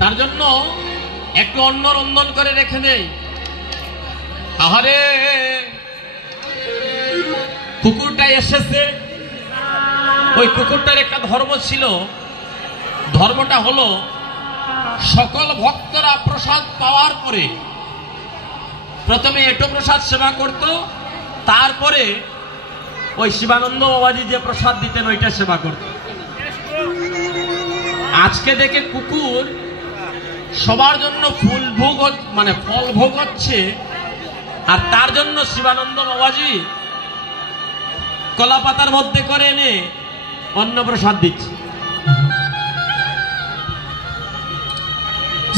তার জন্য একটু অন্ন রন্ধন করে রেখে দেই। আহারে কুকুরটা এসেছে, ওই কুকুরটার একটা ধর্ম ছিল। ধর্মটা হলো সকল ভক্তরা প্রসাদ পাওয়ার পরে প্রথমে এটো প্রসাদ সেবা করত, তারপরে ওই শিবানন্দ বাবাজি যে প্রসাদ দিতেন ওইটা সেবা করত। আজকে দেখে কুকুর সবার জন্য ফুল ভোগ মানে ফল ভোগ হচ্ছে, আর তার জন্য শিবানন্দ বাবাজি কলা পাতার মধ্যে করে এনে অন্ন প্রসাদ দিচ্ছে।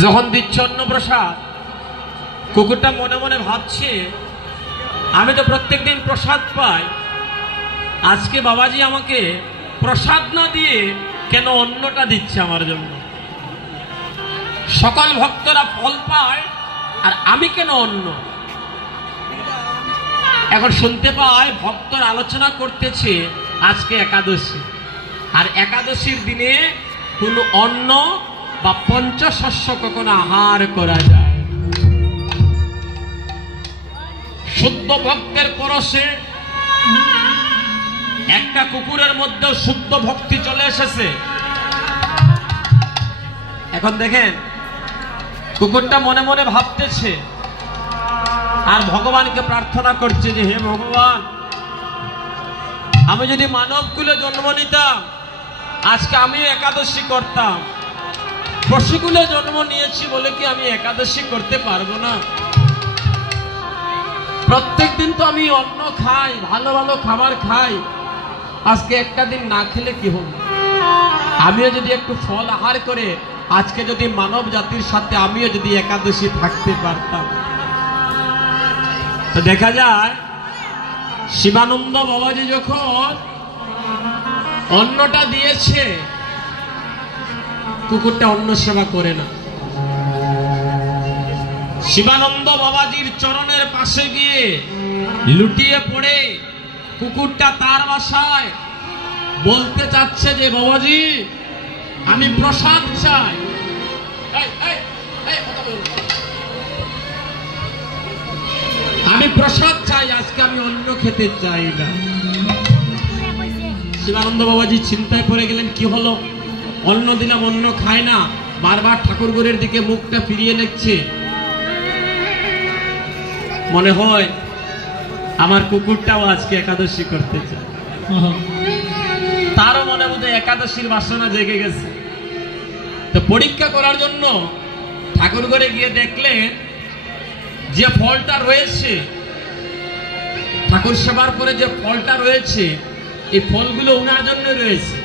যখন দিচ্ছে অন্ন প্রসাদ, কুকুরটা মনে মনে ভাবছে আমি তো প্রত্যেকদিন প্রসাদ পাই, আজকে বাবাজি আমাকে প্রসাদ না দিয়ে কেন অন্নটা দিচ্ছে আমার জন্য? সকল ভক্তরা ফল পায় আর আমি কেন অন্ন? এখন শুনতে পায় ভক্তরা আলোচনা করতেছে আজকে একাদশী, আর একাদশীর দিনে কোনো অন্ন বা পঞ্চশস্য কখনো আহার করা যায়। শুদ্ধ ভক্তের পরশে একটা কুকুরের মধ্যে শুদ্ধ ভক্তি চলে এসেছে। এখন দেখেন কুকুরটা মনে মনে ভাবতেছে আর ভগবানকে প্রার্থনা করছে যে হে ভগবান, আমি যদি মানব কুলে জন্ম নিতাম আজকে আমিও একাদশী করতাম। পশুকুলে জন্ম নিয়েছি বলে কি আমি একাদশী করতে পারবো না? প্রত্যেক দিন তো আমি অন্ন খাই, ভালো ভালো খাবার খাই, আজকে একটা দিন না খেলে কি হবে? আমিও যদি একটু ফল আহার করে আজকে যদি মানব জাতির সাথে আমিও যদি একাদশী থাকতে পারতাম। তো দেখা যায় শিবানন্দ বাবাজি যখন অন্নটা দিয়েছে, কুকুরটা অন্ন সেবা করে না। শিবানন্দ বাবাজির চরণের পাশে গিয়ে লুটিয়ে পড়ে কুকুরটা তার ভাষায় বলতে চাচ্ছে যে বাবাজি আমি প্রসাদ চাই। আমি প্রসাদ চাই, আজকে আমি অন্ন খেতে চাই না। শিবানন্দ বাবাজি চিন্তায় পড়ে গেলেন, কি হলো? অন্ন দিলাম, অন্ন খায় না, বারবার ঠাকুর ঘরের দিকে মুখটা ফিরিয়ে নিচ্ছে। মনে হয় আমার কুকুরটাও আজকে একাদশী করতে চায়। তারও মনে মধ্যে একাদশীর বাসনা জেগে গেছে। তো পরীক্ষা করার জন্য ঠাকুর ঘরে গিয়ে দেখলেন যে ফলটা রয়েছে, ঠাকুর সেবার পরে যে ফলটা রয়েছে, এই ফলগুলো উনার জন্য রয়েছে।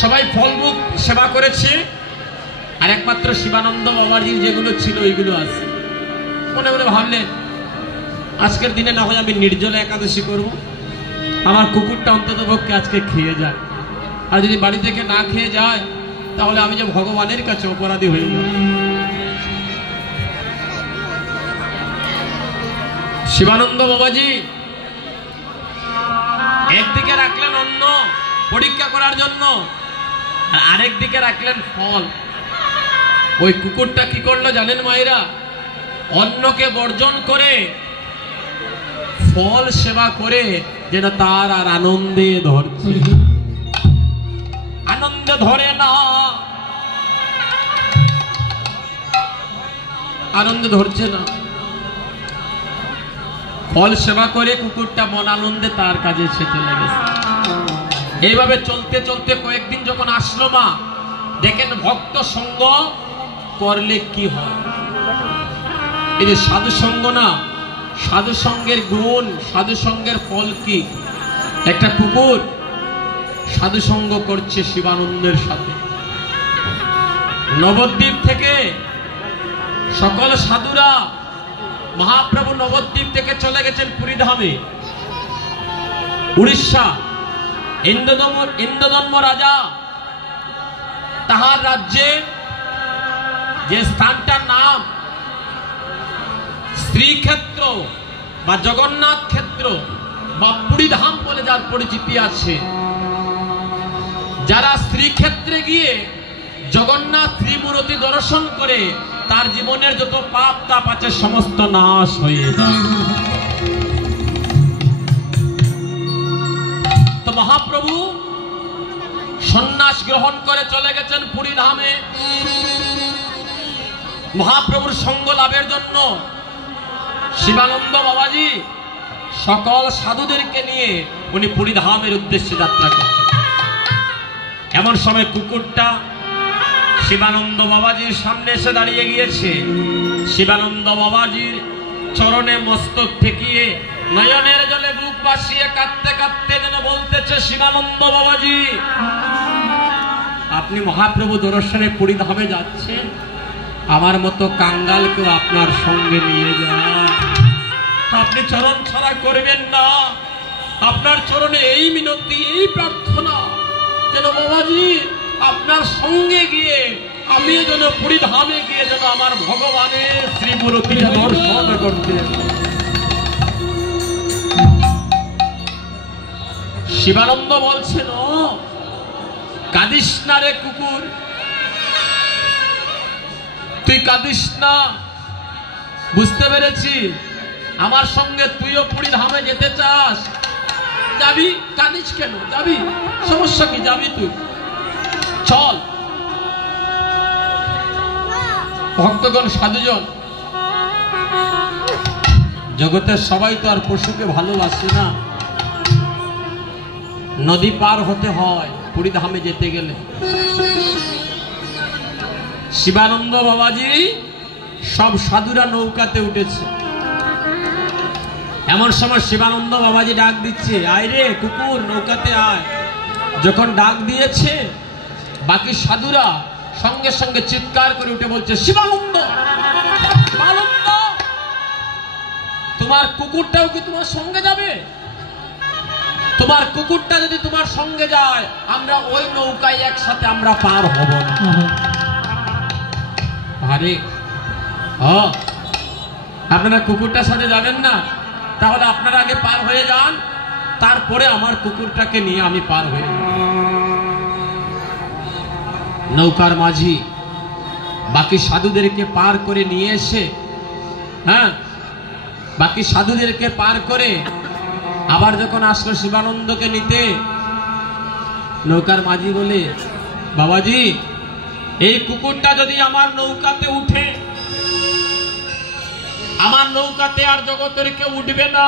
সবাই ফলভোগ সেবা করেছে, আর একমাত্র শিবানন্দ বাবাজির যেগুলো ছিল ওইগুলো আছে। মনে মনে ভাবলেন আজকের দিনে না হয় আমি নির্জলা একাদশী করব, আমার কুকুরটা অন্তত পক্ষে আজকে খেয়ে যায়। আর যদি বাড়ি থেকে না খেয়ে যায় তাহলে আমি যে ভগবানের কাছে অপরাধী হয়ে যাব। শিবানন্দ বাবাজি একদিকে রাখলেন অন্ন পরীক্ষা করার জন্য, আর আরেক দিকে রাখলেন ফল। ওই কুকুরটা কি করলো জানেন মায়েরা? অন্নকে বর্জন করে ফল সেবা করে যেন তার আর আনন্দে ধরছে। আনন্দে ধরে না, আনন্দে ধরছে না। ফল সেবা করে কুকুরটা মন আনন্দে তার কাজে সে চলে গেছে। এইভাবে চলতে চলতে কয়েকদিন যখন আসলো মা, দেখেন ভক্ত সঙ্গ করলে কি হয়। এই যে সাধু সঙ্গ না, সাধু সঙ্গের গুণ, সাধু সঙ্গের ফল কি? একটা কুকুর সাধু সঙ্গ করছে শিবানন্দের সাথে। নবদ্বীপ থেকে সকল সাধুরা, মহাপ্রভু নবদ্বীপ থেকে চলে গেছেন পুরীধামে। উড়িষ্যা ইন্দ্রদম্ভ রাজা, তাহার রাজ্যে যে স্থানটার নাম শ্রীক্ষেত্র বা জগন্নাথ ক্ষেত্র বা পুরীধাম বলে যার পরিচিতি আছে, যারা শ্রীক্ষেত্রে গিয়ে জগন্নাথ শ্রীমূর্তি দর্শন করে তার জীবনের যত পাপ তাপ আছে সমস্ত নাশ হয়ে যায়। তো মহাপ্রভু সন্ন্যাস গ্রহণ করে চলে গেছেন পুরী ধামে। মহাপ্রভুর সঙ্গ লাভের জন্য শিবানন্দ বাবাজি সকল সাধুদেরকে নিয়ে উনি পুরী ধামের উদ্দেশ্যে যাত্রা করছেন। এমন সময় কুকুরটা শিবানন্দ বাবাজির সামনে এসে দাঁড়িয়ে গিয়েছে। শিবানন্দ বাবাজির চরণে মস্তক ঠেকিয়ে নয়নের জলে বুক ভাসিয়ে কাঁদতে কাঁদতে যেন বলতেছে, শিবানন্দ বাবাজি, আপনি মহাপ্রভু দর্শনে পুরী ধামে যাচ্ছেন, আমার মতো কাঙ্গালকেও আপনার সঙ্গে নিয়ে যান। আপনি চরণ ছাড়া করবেন না। আপনার চরণে এই মিনতি, এই প্রার্থনা যেন বাবাজি আপনার সঙ্গে গিয়ে আমি যেন পুরী ধামে গিয়ে যেন আমার ভগবানের শ্রীমূর্তি দর্শন করতে। শিবানন্দ বলছেন, ও কাঁদিস না রে কুকুর, তুই কাঁদিস না, বুঝতে পেরেছি আমার সঙ্গে তুইও পুরী ধামে যেতে চাস, যাবি, কাঁদিস কেন, যাবি, সমস্যা কি, যাবি তুই, চল। ভক্তগণ, সাধুজন, জগতের সবাই তো আর পশুকে ভালোবাসে না। নদী পার হতে হয় পুরী ধামে যেতে গেলে। শিবানন্দ বাবাজি সব সাধুরা নৌকাতে উঠেছে। এমন সময় শিবানন্দ বাবাজি ডাক দিচ্ছে, আয় রে কুকুর, নৌকাতে আয়। যখন ডাক দিয়েছে, বাকি সাধুরা সঙ্গে সঙ্গে চিৎকার করে উঠে বলছে, শিবানন্দ, শিবানন্দ, তোমার কুকুরটাও কি তোমার সঙ্গে যাবে? তোমার কুকুরটা যদি তোমার সঙ্গে যায়, আমরা ওই নৌকায় একসাথে আমরা পার হব না। আরে আপনারা কুকুরটার সাথে যাবেন না? তাহলে আপনারা আগে পার হয়ে যান, তারপরে আমার কুকুরটাকে নিয়ে আমি পার হয়ে যাব। নৌকার মাঝি বাকি সাধুদেরকে পার করে নিয়ে এসে, বাকি সাধুদেরকে পার করে আবার যখন আসলো শিবানন্দকে নিতে, নৌকার মাঝি বলে, বাবাজি, এই কুকুরটা যদি আমার নৌকাতে উঠে, আমার নৌকাতে আর জগতের কেউ উঠবে না।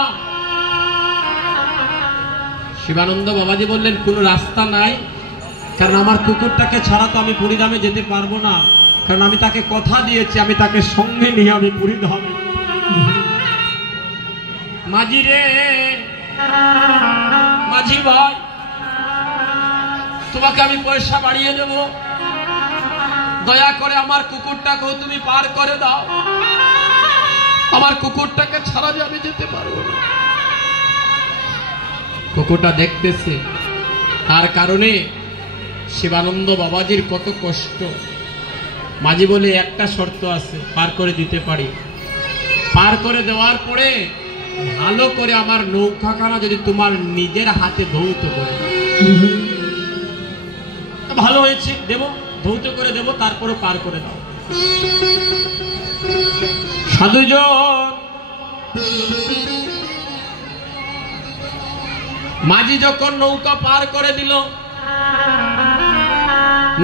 শিবানন্দ বাবাজি বললেন, কোনো রাস্তা নাই, কারণ আমার কুকুরটাকে ছাড়া তো আমি পুরী ধামে যেতে পারবো না, কারণ আমি তাকে কথা দিয়েছি আমি তাকে সঙ্গে নিয়ে আমি পুরী ধামে। মাঝি রে, মাঝি ভাই, তোমাকে আমি পয়সা বাড়িয়ে দেব, দয়া করে আমার কুকুরটাকেও তুমি পার করে দাও, আমার কুকুরটাকে ছাড়া যে আমি যেতে পারবো না। কুকুরটা দেখতেছে, তার কারণে শিবানন্দ বাবাজির কত কষ্ট। মাঝি বলে, একটা শর্ত আছে, পার করে দিতে পারি। পার করে দেওয়ার পরে ভালো করে আমার নৌকাখানা যদি তোমার নিজের হাতে ধৌত করে। ভালো হয়েছে, দেব, ধৌত করে দেব, তারপরে পার করে দাও। সাধুজন, মাঝি যখন নৌকা পার করে দিল,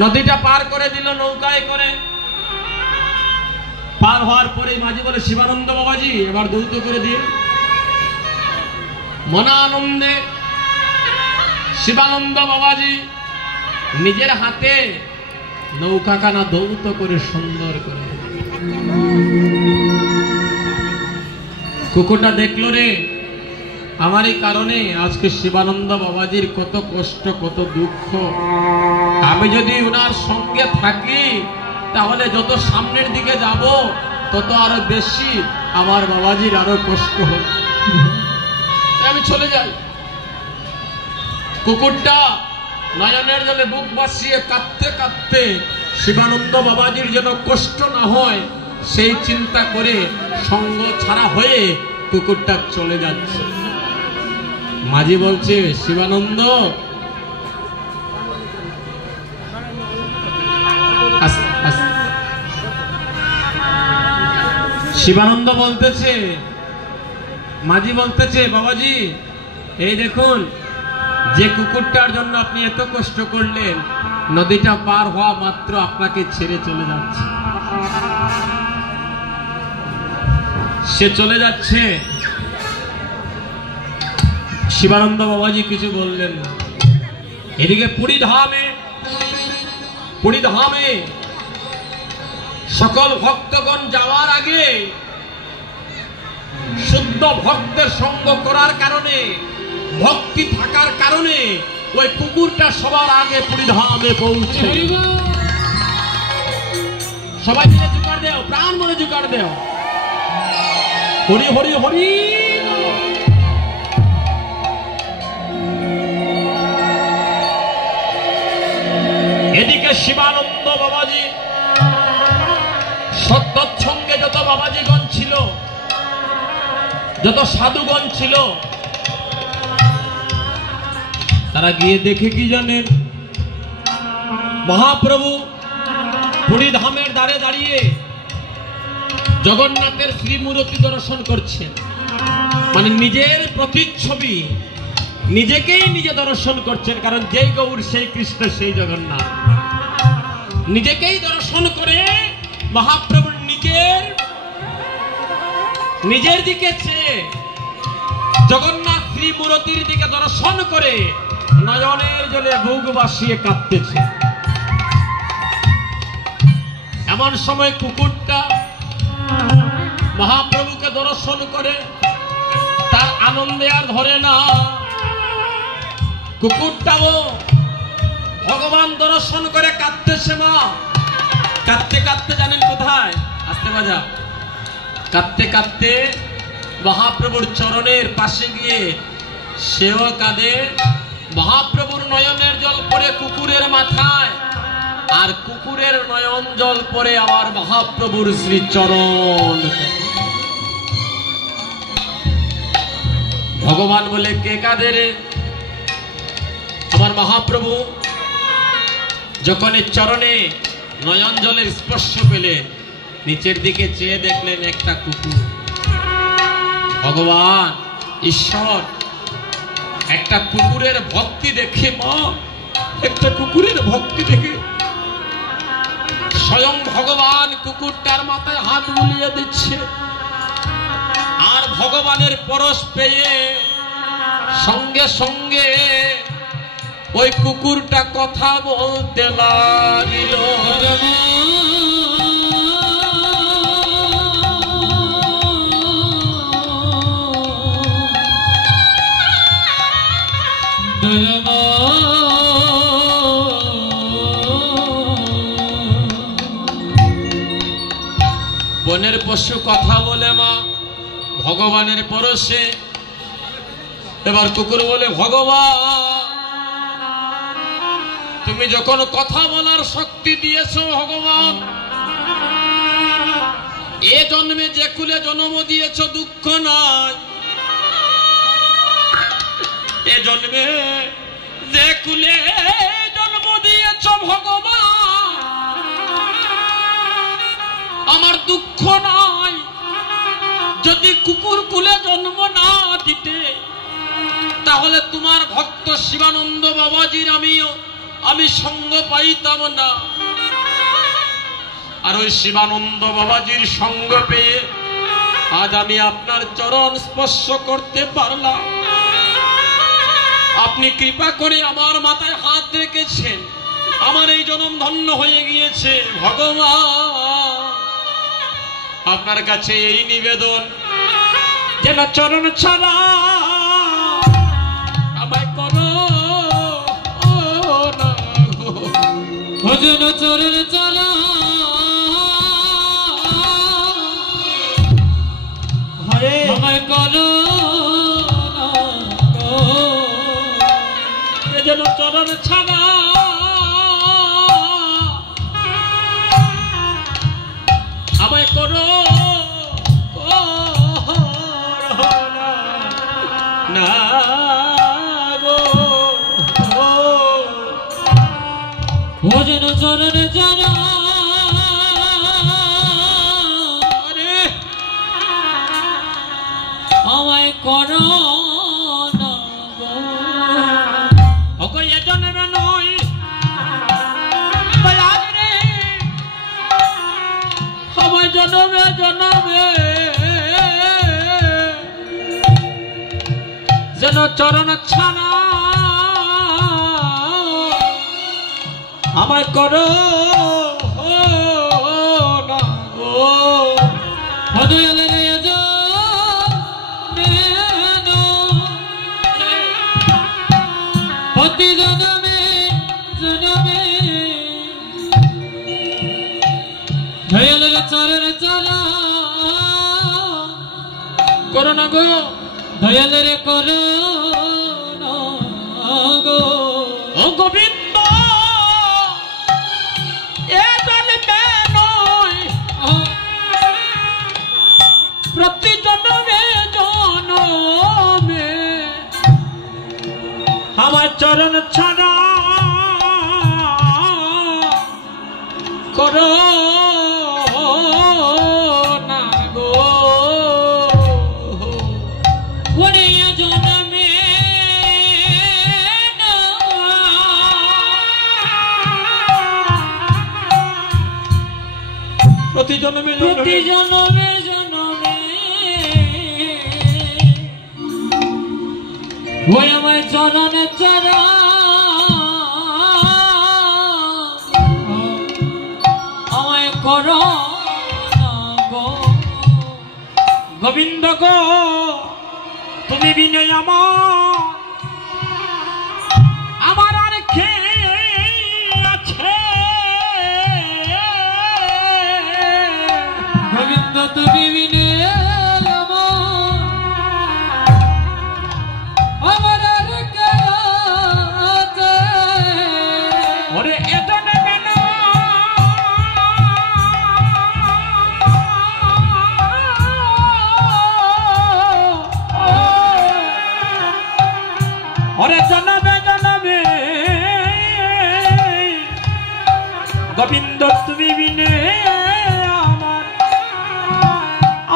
নদীটা পার করে দিল নৌকায় করে, পার হওয়ার পরে মাঝি বলে, শিবানন্দ বাবাজি, এবার ধৌত করে দিয়ে। মনানন্দে শিবানন্দ বাবাজি নিজের হাতে নৌকাখানা ধৌত করে সুন্দর করে। কুকুরটা দেখলো রে, আমার এই কারণে আজকে শিবানন্দ বাবাজির কত কষ্ট, কত দুঃখ। আমি যদি ওনার সঙ্গে থাকি, তাহলে যত সামনের দিকে যাব তত আরো বেশি আমার বাবাজির আরো কষ্ট হবে, আমি চলে যাই। কুকুরটা নয়নের জলে বুক ভাসিয়ে কাঁদতে কাঁদতে শিবানন্দ বাবাজির যেন কষ্ট না হয় সেই চিন্তা করে সঙ্গ ছাড়া হয়ে কুকুরটা চলে যাচ্ছে। মাঝি বলছে, শিবানন্দ, শিবানন্দ বলতেছে, মাঝি বলতেছে, বাবাজি এই দেখুন, যে কুকুরটার জন্য আপনি এত কষ্ট করলেন, নদীটা পার হওয়া মাত্র আপনাকে ছেড়ে চলে যাচ্ছে। সে চলে যাচ্ছে। শিবানন্দ বাবাজি কিছু বললেন না। এদিকে পুরীধামে সকল ভক্তগণ যাওয়ার আগে শুদ্ধ ভক্তের সঙ্গ করার কারণে, ভক্তি থাকার কারণে ওই কুকুরটা সবার আগে পুরীধামে পৌঁছে। সবাই মিলে জোগাড় দেও, প্রাণ মনে জোগাড় দেও। হরি হরি হরি। এদিকে শিবানন্দ বাবাজি সঙ্গে যত বাবাজিগণ ছিল, যত সাধুগণ ছিল, তারা গিয়ে দেখে কি জানেন, মহাপ্রভু পুরীধামের দ্বারে দাঁড়িয়ে জগন্নাথের শ্রীমূর্তি দর্শন করছেন। মানে নিজের প্রতিচ্ছবি, নিজেকেই নিজে দর্শন করছেন। কারণ যেই গৌর সেই কৃষ্ণ সেই জগন্নাথ। নিজেকেই দর্শন করে মহাপ্রভু নিজের দিকে চেয়ে জগন্নাথ শ্রীমূর্তির দিকে দর্শন করে নয়নের জলে বুক ভাসিয়ে কাঁদতেছে। এমন সময় কুকুরটা মহাপ্রভুকে দর্শন করে, তার আনন্দে আর ধরে না। কুকুরটাও ভগবান দর্শন করে কাঁদতেছে। মা কাঁদতে কাঁদতে জানেন কোথায়? আসতে বাজা। কাঁদতে কাঁদতে মহাপ্রভুর চরণের পাশে গিয়ে সেও কাঁদে। মহাপ্রভুর নয়নের জল পড়ে কুকুরের মাথায়, আর কুকুরের নয়ন জল পড়ে আমার মহাপ্রভুর শ্রীচরণ। ভগবান বলে, কে কাঁদে রে? আমার মহাপ্রভু যখন এই চরণে নয়ন জলের স্পর্শ পেলে নিচের দিকে চেয়ে দেখলেন একটা কুকুর। ভগবান ঈশ্বর একটা কুকুরের ভক্তি দেখে, মা একটা কুকুরের ভক্তি দেখে স্বয়ং ভগবান কুকুরটার মাথায় হাত বুলিয়ে দিচ্ছে। আর ভগবানের পরশ পেয়ে সঙ্গে সঙ্গে ওই কুকুরটা কথা বলতে লাগিল। বনের পশু কথা বলে মা ভগবানের পরশে। এবার কুকুর বলে, ভগবান তুমি যখন কথা বলার শক্তি দিয়েছ ভগবান, এ জন্মে যে কুলে জন্ম দিয়েছ দুঃখ নাই, এ জন্মে যে কুলে জন্ম দিয়েছ ভগবান আমার দুঃখ নাই। যদি কুকুর কুলে জন্ম না দিতে তাহলে তোমার ভক্ত শিবানন্দ বাবাজির আমি সঙ্গ পাইতাম না। আর ওই শিবানন্দ বাবাজির সঙ্গ পেয়ে আজ আমি আপনার চরণ স্পর্শ করতে পারলাম। আপনি কৃপা করে আমার মাথায় হাত রেখেছেন, আমার এই জনম ধন্য হয়ে গিয়েছে। ভগবান আপনার কাছে এই নিবেদন, যেন চরণ ছাড়া আমায় করো না, যেন চরণ ছাড়া আমায় করো না, যেন চরণ ছাড়া আমায় করো না গো। ভোজন চরণ ছাড়া করো এ জন্মে নয় আমায় জন্মে জন্মে যেন চরণ ছানা আমায় করো না গো প্রতি জন্মে জন্মে দয়ালের চরণ ছানা করো না গো দয়ালের করো না গো ও গোবিন্দ এ জন্মে নয় প্রতি জন্মে জন্মে আমার চরণ ছাড়া করো না গো ওরে জন্মে প্রতি জন্মে প্রতি জন্মে জন্মে ওই আমায় চরণে চরা আমায় করো গো গোবিন্দ গো তুমি বিনে আমার আর কে আছে গোবিন্দ তুমি বিনে আমার আর কে আছে ওরে এটা নেবে না ওরে জনবে জনবে গোবিন্দ তুমি বিনে আমার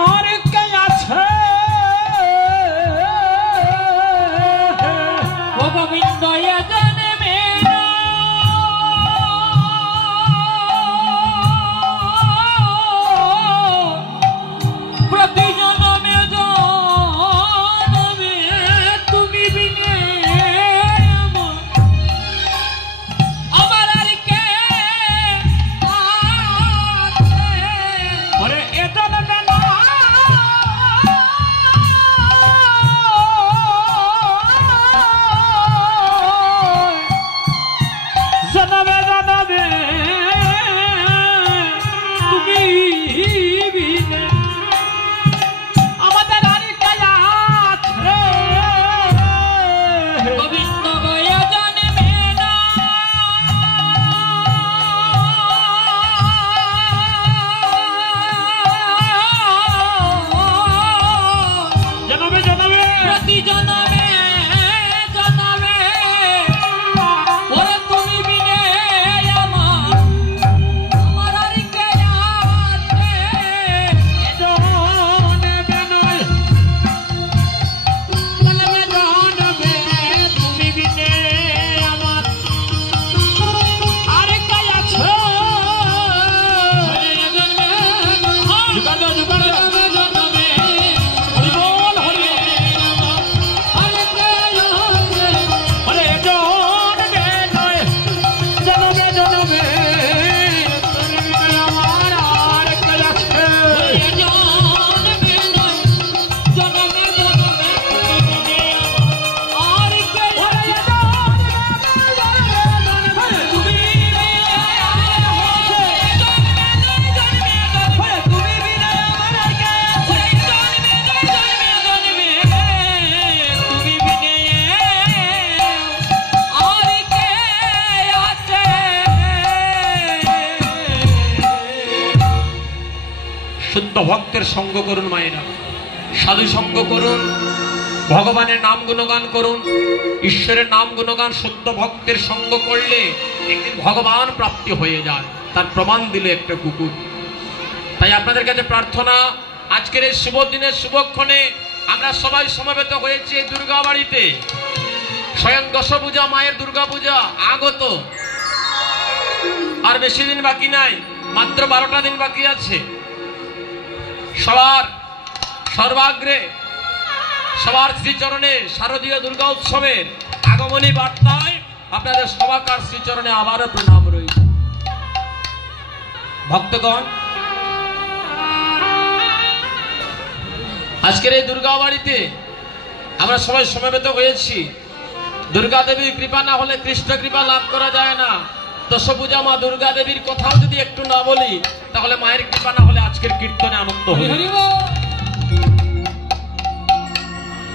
আর কে আছে ও গোবিন্দ এ জন্মে প্রতি জন্মে জন্মে তুমি বিনে আমার আর কে আছে ওরে এ জন্মে না জন্মে জন্মে তুমি বিনে আমাদের আর কে আছে গোবিন্দ গয়া জন্মে না জন্মে জন্মে প্রতি জন্মে জন্মে ওরে তুমি বিনে আমার আর কে আছে এ জন্মে নয় জন্মে জন্মে তুমি বিনে আমার আর কে আছে জুগাড় দাও জুগাড় দাও হরি বল হরি আর কে আছে ওরে এ জন্মে নয় জন্মে জন্মে তুমি বিনে আমার আর কে আছে এ জন্মে নয় জন্মে জন্মে তুমি বিনে আমার আর কে আছে তুমি শুদ্ধ ভক্তের সঙ্গ করুন মায়েরা সাধু সঙ্গ করুন ভগবানের নাম গুণগান করুন ঈশ্বরের নাম গুণগান শুদ্ধ ভক্তের সঙ্গ করলে একদিন ভগবান প্রাপ্তি হয়ে যায় তার প্রমাণ দিলে একটা কুকুর তাই আপনাদের কাছে প্রার্থনা আজকের এই শুভ দিনের শুভক্ষণে আমরা সবাই সমবেত হয়েছি এই দুর্গা বাড়িতে। স্বয়ং দশভূজা মায়ের দুর্গা পূজা আগত, আর বেশি দিন বাকি নাই, মাত্র 12টা দিন বাকি আছে। সবার সর্বাগ্রে সবার শ্রীচরণে শারদীয় দুর্গা উৎসবের আগমনী বার্তায় আপনাদের সবাকার শ্রীচরণে আবারও প্রণাম রয়েছে। ভক্তগণ, আজকের এই দুর্গা বাড়িতে আমরা সবাই সমবেত হয়েছি। দুর্গা দেবীর কৃপা না হলে কৃষ্ণ কৃপা লাভ করা যায় না। দশভূজা মা দুর্গা দেবীর কথাও যদি একটু না বলি, তাহলে মায়ের কৃপা না হলে আজকের কীর্তনে আনন্দ হবে।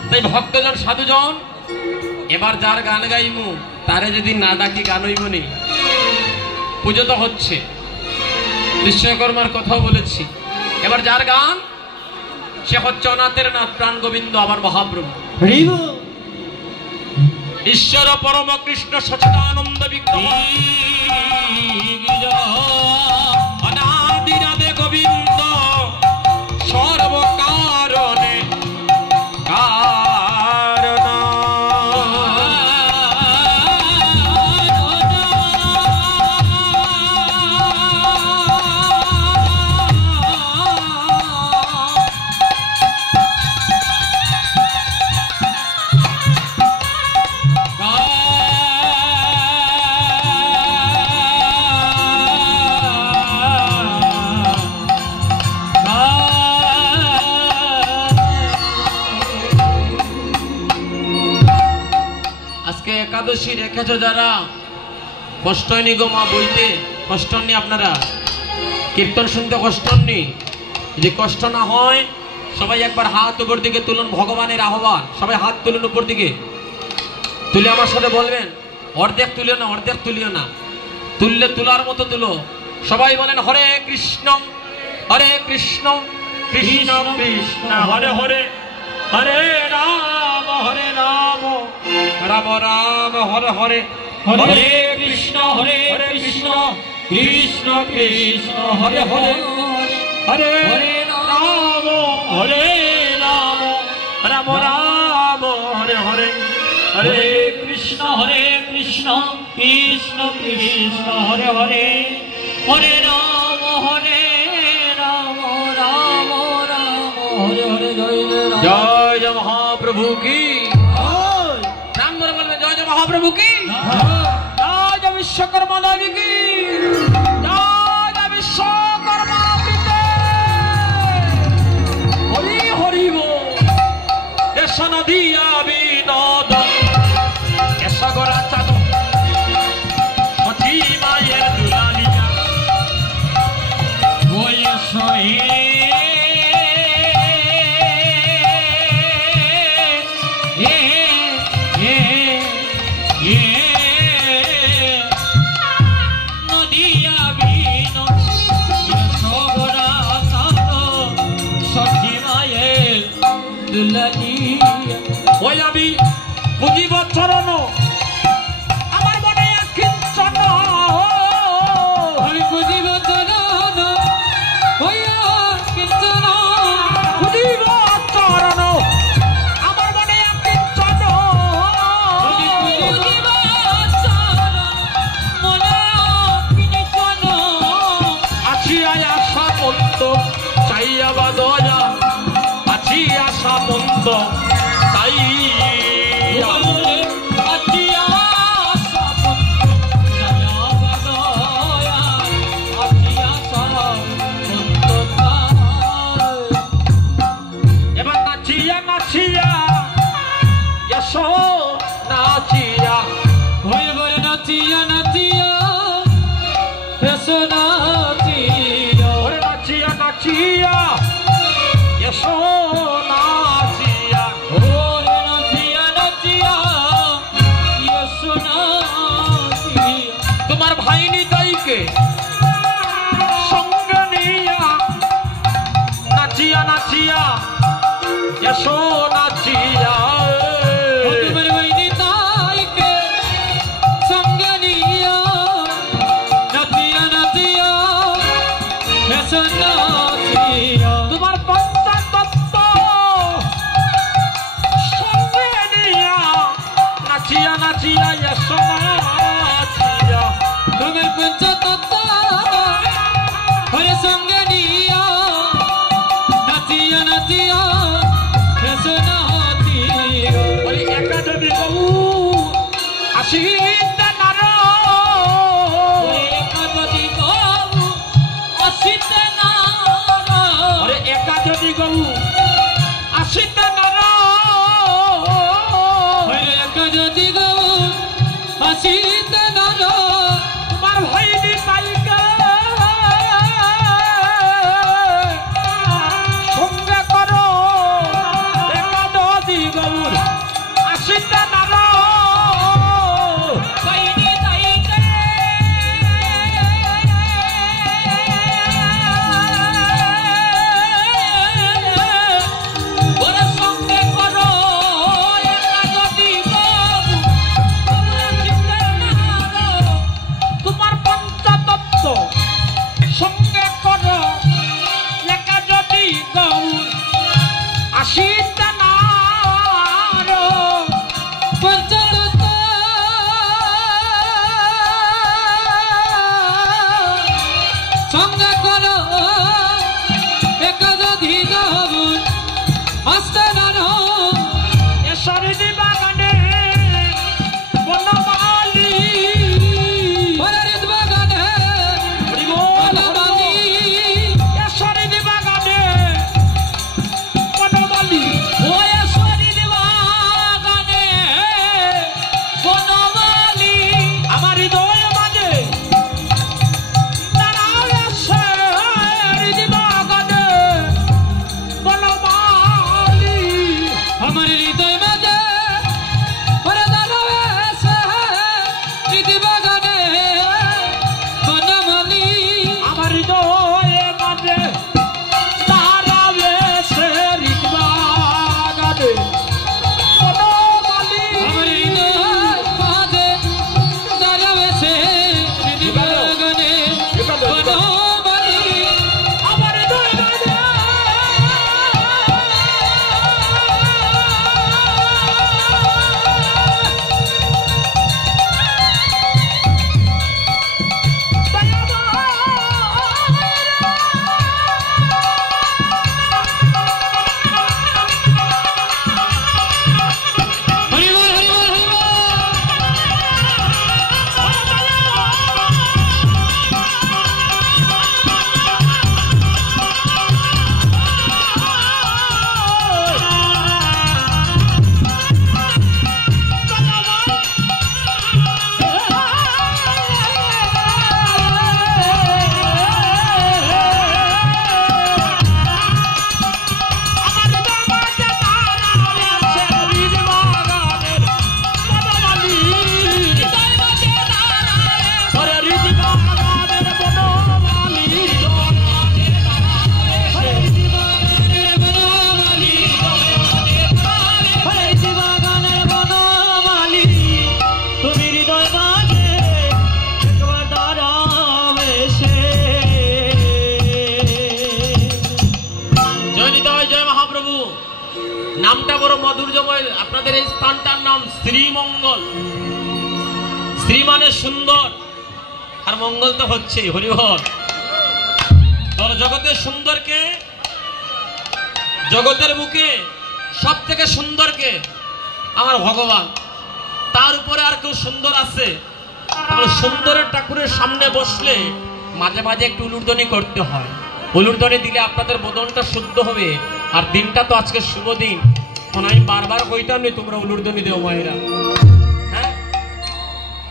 তাই ভক্তজন সাধুজন, এবার যার গান গাইমু তারে যদি না ডাকি গান হইব নি। পুজো তো হচ্ছে, বিশ্বকর্মার কথাও বলেছি। এবার যার গান, সে হচ্ছে অনাথের নাথ প্রাণ গোবিন্দ আমার মহাপ্রভু ঈশ্বর পরম কৃষ্ণ সচিদানন্দ বিগ্রহ অনাদি রাধে গোবিন্দ সর্বকারণে কারণ। একাদশী রেখেছ যারা, কষ্ট হয়নি গো মা বইতে, কষ্ট হননি আপনারা, কীর্তন শুনতে কষ্ট হননি? যদি কষ্ট না হয় সবাই একবার হাত উপর দিকে তুলুন, ভগবানের আহ্বান। সবাই হাত তুলুন উপর দিকে, তুলে আমার সাথে বলবেন, অর্ধেক তুলিও না, অর্ধেক তুলিও না, তুললে তুলার মতো তুলো। সবাই বলেন হরে কৃষ্ণ কৃষ্ণ কৃষ্ণ হরে হরে, হরে রাম রাম রাম হরে হরে, হরে কৃষ্ণ কৃষ্ণ কৃষ্ণ হরে হরে, হরে রাম রাম রাম হরে হরে, হরে কৃষ্ণ কৃষ্ণ কৃষ্ণ হরে হরে, হরে রাম রাম রাম হরে হরে। জয় জয় মহাপ্রভু কি, নাম ধরে বলবেন জয় জয় মহাপ্রভু কি, জয় জয় বিশ্বকর্মা দেবী কি, জয় জয় বিশ্বকর্মা হরি হরি বল। এস নদিয়া বিনোদ এস গোরা চাঁদ সতী মায়ের দুলালিয়া বয়স ওই আমি বুঝিব চরণ আমার মনে কিঞ্চন, আমি বুঝিব চরণ কিঞ্চন, বুঝিব চরণ আমার মনে কিঞ্চন, বুঝিব চরণ মনে কিঞ্চন। আছিয়া আশা পন্ত চাইয়া বা দয়া, আছিয়া আশা পন্ত তাই এবার নাচিয়া নাচিয়া এসো নাচিয়া, এবার নাচিয়া নাচিয়া এসো নাচিয়া, ওরে নাচিয়া নাচিয়া এসো নাচিয়া, ওরে নাচিয়া নাচিয়া এসো নাচিয়া। তোমার ভাই নিতাইকে সঙ্গে নিয়া নাচিয়া নাচিয়া এসো নাচিয়া, তোমার ভাই নিতাইকে সঙ্গে নিয়া নাচিয়া নাচিয়া এসো নাচিয়া। তোমার পঞ্চতত্ত্ব সঙ্গে করো যদি আসতে না এসরে দিবা গানে বনমালী পরে দিবা গানে বনমালী এসরে দিবা গানে বনমালী ও এসরে দিবা গানে বনমালী আমার হৃদয় মাঝে দাঁড়াও এসরে দিবা গানে বনমালী আমার হৃদয় মাঝে পরে দাঁড়াও এসরে দিবা গানে বনমালী আমার হৃদয় মাঝে দাঁড়াও এসরে দিবা গানে বনমালী আমার হৃদয় মাঝে দাঁড়াও এসরে দিবা গানে বনমালী আমার হৃদয় মাঝে নামটা বড় মধুর্যময় আপনাদের এই স্থানটার নাম শ্রীমঙ্গল শ্রী মানে সুন্দর আর মঙ্গল তো হচ্ছে হরিহর তোর জগতের সুন্দরকে জগতের বুকে সব থেকে সুন্দরকে আমার ভগবান তার উপরে আর কেউ সুন্দর আছে সুন্দরের ঠাকুরের সামনে বসলে মাঝে মাঝে একটু উলুরধ্বনি করতে হয় উলুরধ্বনি দিলে আপনাদের বদনটা শুদ্ধ হবে আর দিনটা তো আজকে শুভ দিন আমি বারবার কইতাম নি তোমরা উলুরধ্বনি দেও মায়েরা হ্যাঁ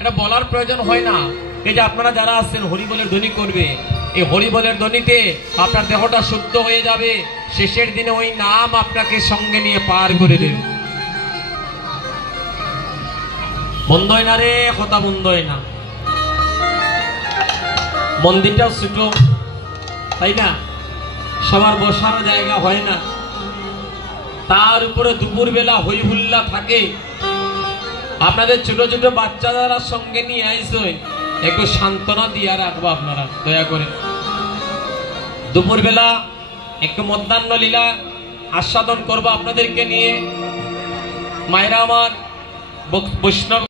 এটা বলার প্রয়োজন হয় না এই যে আপনারা যারা আছেন হরিবলের ধ্বনি করবে এই হরিবলের ধ্বনিতে আপনার দেহটা শুদ্ধ হয়ে যাবে শেষের দিনে ওই নাম আপনাকে সঙ্গে নিয়ে পার করে দেবে বন্ধ হয় না রে কথা বন্ধ হয় না মন্দিরটাও ছোট তাই না সবার বসার জায়গা হয় না তার উপরে দুপুর বেলা হই হুল্লা থাকে আপনাদের ছোট ছোট বাচ্চারা সঙ্গে নিয়ে আইসো একটু সান্ত্বনা দিয়ে রাখবো আপনারা দয়া করে দুপুর বেলা একটু মধ্যাহ্ন লীলা আস্বাদন করবো আপনাদেরকে নিয়ে মায়েরা আমার বৈষ্ণব